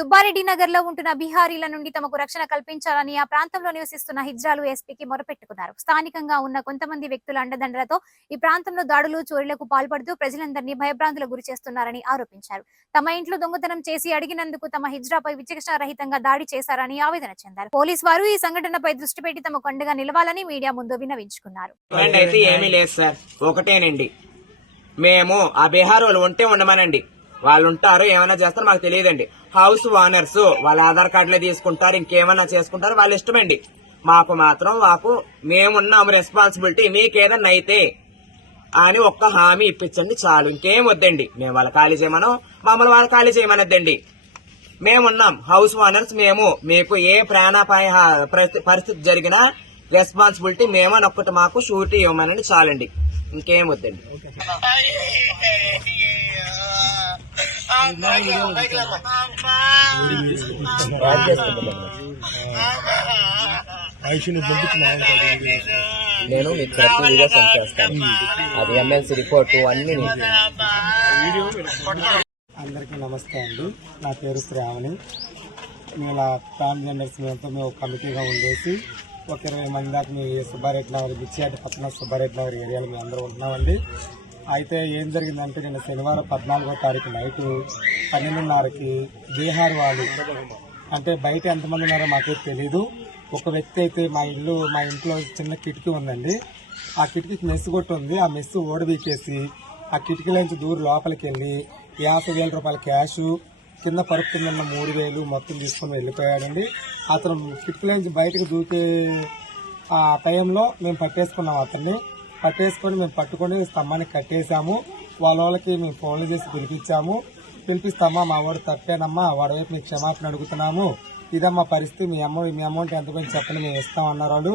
సుబ్బారెడ్డి నగర్లో ఉంటున్న బీహారీల నుండి తమకు రక్షణ కల్పించాలని ఆ ప్రాంతంలో నివసిస్తున్న హిజ్రాలు ఎస్పీకి మొరపెట్టుకున్నారు. స్థానికంగా ఉన్న కొంతమంది వ్యక్తుల అండదండలతో ఈ ప్రాంతంలో దాడులు చోరీలకు పాల్పడుతూ ప్రజలందరినీ భయభ్రాంతులకు గురి చేస్తున్నారని ఆరోపించారు. తమ ఇంట్లో దొంగతనం చేసి అడిగినందుకు తమ హిజ్రాపై విచక్షణ రహితంగా దాడి చేశారని ఆవేదన చెందారు. పోలీసు వారు ఈ సంఘటనపై దృష్టి పెట్టి తమకు అండగా నిలవాలని మీడియా ముందు విన్నవించుకున్నారు. ఒకటేనండి. మేము ఆ బీహార్ వాళ్ళు ఉంటే ఉండమనండి. వాళ్ళు ఉంటారు ఏమైనా చేస్తారో మాకు తెలియదండి. హౌస్ ఓనర్స్ వాళ్ళ ఆధార్ కార్డులే తీసుకుంటారు ఇంకేమైనా చేసుకుంటారు వాళ్ళ ఇష్టమండి. మాకు మాత్రం మాకు మేమున్నాము రెస్పాన్సిబిలిటీ మీకేదన్నా అయితే అని ఒక్క హామీ ఇప్పించండి చాలు. ఇంకేం వద్దండి. మేము వాళ్ళ ఖాళీ చేయమను మమ్మల్ని వాళ్ళు ఖాళీ చేయమనద్దండి. మేమున్నాం. హౌస్ ఓనర్స్ మేము మీకు ఏ ప్రాణాపాయ పరిస్థితి జరిగినా రెస్పాన్సిబిలిటీ మేమని ఒక్కటి మాకు షూరిటీ ఇవ్వమనండి చాలండి. ఇంకేం వద్దండి. ఆయుష్ని పంపించిన నేను మీకు ప్రతి వీడియో సెండ్ చేస్తాను. అది ఎమ్మెల్సీ రిపోర్ట్ అన్ని అందరికీ నమస్తే అండి. నా పేరు శ్రావణి. మేము ఫ్యామిలీ ట్రాన్స్జెండర్స్ మేమంతా మేము కమిటీగా ఉండేసి ఒక ఇరవై మంది దాకా మీ సుబ్బారెడ్డి నగర్ బిచ్చియాటి పక్కన సుబ్బారెడ్డి నగర్ ఏరియాలో మేము అందరూ ఉంటున్నామండి అయితే ఏం జరిగిందంటే నిన్న శనివారం పద్నాలుగో తారీఖు నైట్ పన్నెండున్నరకి బీహార్ వాళ్ళు అంటే బయట ఎంతమంది ఉన్నారో మాకే తెలీదు. ఒక వ్యక్తి అయితే మా ఇల్లు మా ఇంట్లో చిన్న కిటికీ ఉందండి. ఆ కిటికీకి మెస్సు కొట్టి ఉంది ఆ మెస్సు ఓడబీకేసి ఆ కిటికీలోంచి దూరం లోపలికి వెళ్ళి యాభై వేల రూపాయల క్యాష్ కింద పరుపు కింద ఉన్న మూడు వేలు మొత్తం తీసుకొని వెళ్ళిపోయాడండి. అతను కిటికీలోంచి బయటకు దూకే ఆ టైంలో మేము పట్టేసుకున్నాం అతన్ని. పట్టేసుకొని మేము పట్టుకొని స్తంభానికి కట్టేశాము. వాళ్ళ వాళ్ళకి మేము ఫోన్లు చేసి పిలిపించాము. పిలిపిస్తామా మా వాడు తప్పేనమ్మా వాడి వైపు మీకు క్షమాపణ అడుగుతున్నాము. ఇదమ్మా పరిస్థితి మీ అమౌంట్ మీ అమౌంట్ ఎంత పోయింది చెప్పండి మేము ఇస్తాం అన్నారు వాళ్ళు.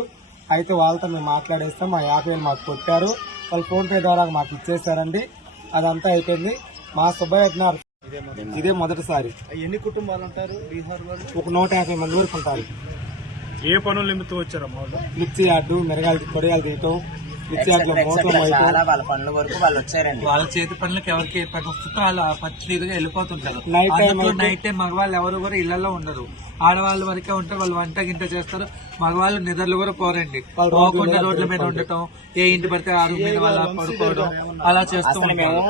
అయితే వాళ్ళతో మేము మాట్లాడేస్తాం మా యాభై వేలు మాకు కొట్టారు. వాళ్ళు ఫోన్ పే ద్వారా మాకు ఇచ్చేసారండి అదంతా అయిపోయింది. మా సుబ్బయ్య అంటున్నారు ఇదే మొదటిసారి. ఎన్ని కుటుంబాలు ఉంటారు? బీహార్ వాళ్ళు? ఒక నూట యాభై మంది వరకు ఉంటారు. ఏ పనులు నిమిత్తం వచ్చారమ్మా వాళ్ళు? మిర్చి యార్డు మిరగాయలు కొడగాలు తీయటం చాలా వాళ్ళ పనుల వరకు వాళ్ళు వచ్చారండి. వాళ్ళ చేతి పనులకు ఎవరికి పని వస్తుందో వాళ్ళు పచ్చిగా వెళ్ళిపోతుంటారు. నైట్ టైం మగవాళ్ళు ఎవరు కూడా ఇళ్ళలో ఉండరు. ఆడవాళ్ళు వరకే ఉంటారు వాళ్ళు వంట గింట చేస్తారు. మగవాళ్ళు నిద్రలు కూడా పోరండి. పోకుండా మీద రోడ్ల మీద ఉండటం ఏ ఇంటి పడితే ఆ రూమ్ మీద వాళ్ళ పడుకోవడం అలా చేస్తూ మేము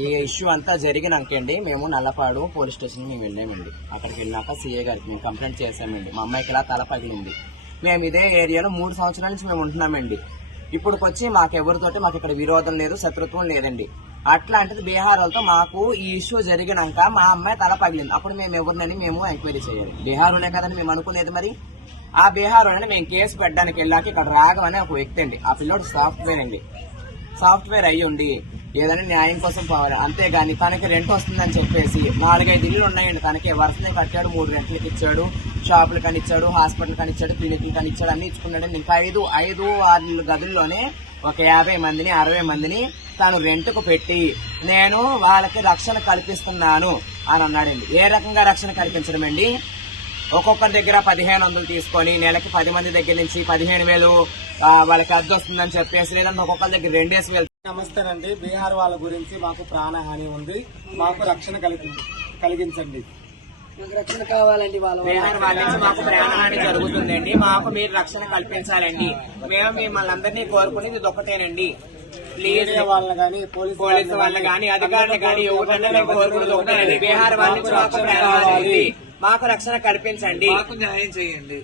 ఈ ఇష్యూ అంతా జరిగినాకండి మేము నల్లపాడు పోలీస్ స్టేషన్ మేము వెళ్ళామండి. అక్కడికి వెళ్ళినాక సీఏ గారికి మేము కంప్లైంట్ చేసామండి మా అమ్మాయికి ఇలా తల పగిలింది. మేము ఇదే ఏరియాలో మూడు సంవత్సరాల నుంచి మేము ఉంటున్నామండి. ఇప్పుడుకొచ్చి మాకు మాకెవరితోటి మాకు ఇక్కడ విరోధం లేదు శత్రుత్వం లేదండి. అట్లాంటిది బీహార్ వాళ్ళతో మాకు ఈ ఇష్యూ జరిగినాక మా అమ్మాయి తల పగిలింది. అప్పుడు మేము ఎవరినని మేము ఎంక్వైరీ చేయాలి. బీహార్ వాళ్ళే కదండి మేము అనుకునేది మరి. ఆ బీహార్ మేము కేసు పెట్టడానికి వెళ్ళాక ఇక్కడ రాగమని ఒక వ్యక్తి అండి. ఆ పిల్లోడు సాఫ్ట్వేర్ అండి. సాఫ్ట్వేర్ అయ్యి ఉండి ఏదైనా న్యాయం కోసం పోవాలి. అంతేగాని తనకి రెంట్ వస్తుందని చెప్పేసి నాలుగైదు ఇల్లు ఉన్నాయండి. తనకి వరుసనే కట్టాడు మూడు రెంట్లకి ఇచ్చాడు. షాపులు కనిచ్చాడు హాస్పిటల్ కనిచ్చాడు క్లినిక్లు కనిచ్చాడు అన్ని ఇచ్చుకున్నాడు ఇంకా ఐదు ఐదు ఆరు గదుల్లోనే ఒక యాభై మందిని అరవై మందిని తాను రెంట్కు పెట్టి నేను వాళ్ళకి రక్షణ కల్పిస్తున్నాను అని అన్నాడండి. ఏ రకంగా రక్షణ కల్పించడం అండి? ఒక్కొక్కరి దగ్గర పదిహేను వందలు తీసుకొని నెలకి పది మంది దగ్గర నుంచి పదిహేను వేలు వాళ్ళకి అద్దె వస్తుందని చెప్పేసి లేదంటే ఒక్కొక్కరి దగ్గర రెండేసి వేలు నమస్తేనండి. బీహార్ వాళ్ళ గురించి మాకు ప్రాణహాని ఉంది. మాకు రక్షణ కలిగి కలిగించండి. బీహార్ వాళ్ళ నుంచి మాకు ప్రాణహాని జరుగుతుందండి. మాకు మీరు రక్షణ కల్పించాలండి. మేము మిమ్మల్ని అందరినీ కోరుకునేది ఇది ఒక్కటేనండి. ప్లీజ్ వాళ్ళని కానీ పోలీస్ పోలీసు వాళ్ళు కానీ అధికారులు కానీ ఎవరన్నా మేము కోరుకునేది ఒకటేనండి బీహార్ వాళ్ళ నుంచి మాకు ప్రాణహాని ఉంది మాకు రక్షణ కల్పించండి. మాకు న్యాయం చేయండి.